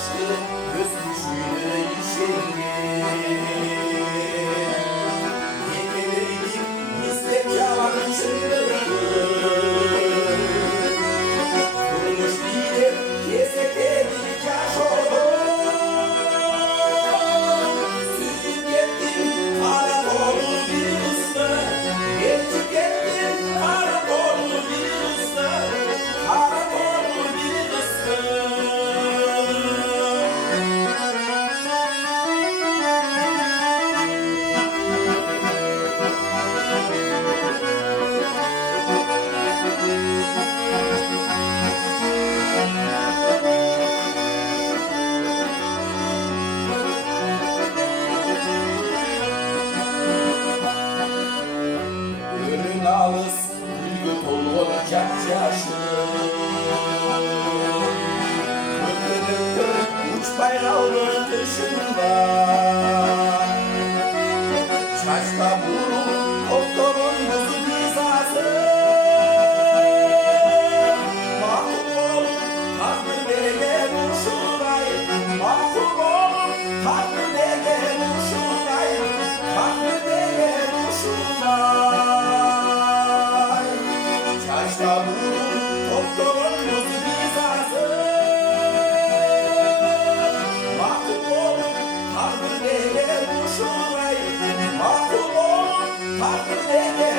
yaşlı göz düşüyle işeğine yekeleydik istek yalanın kurmuş bir kesete bir yaş oldu süzüp gittim kara dolu bir usta geçip gittim kara dolu bir usta kara dolu bir usta. Gönlün ağız, gülgü tolunacak yaşlı köprüdür uç bayrağının dışında çaşta burun koptonun buzu hizası mahkum olup takdir degen uşulay mahkum olup takdir degen uşulay takdir degen uşulay çaşta burun koptonun buzu hizası mahkum olup takdir degen uşulay mahkum olup takdir degen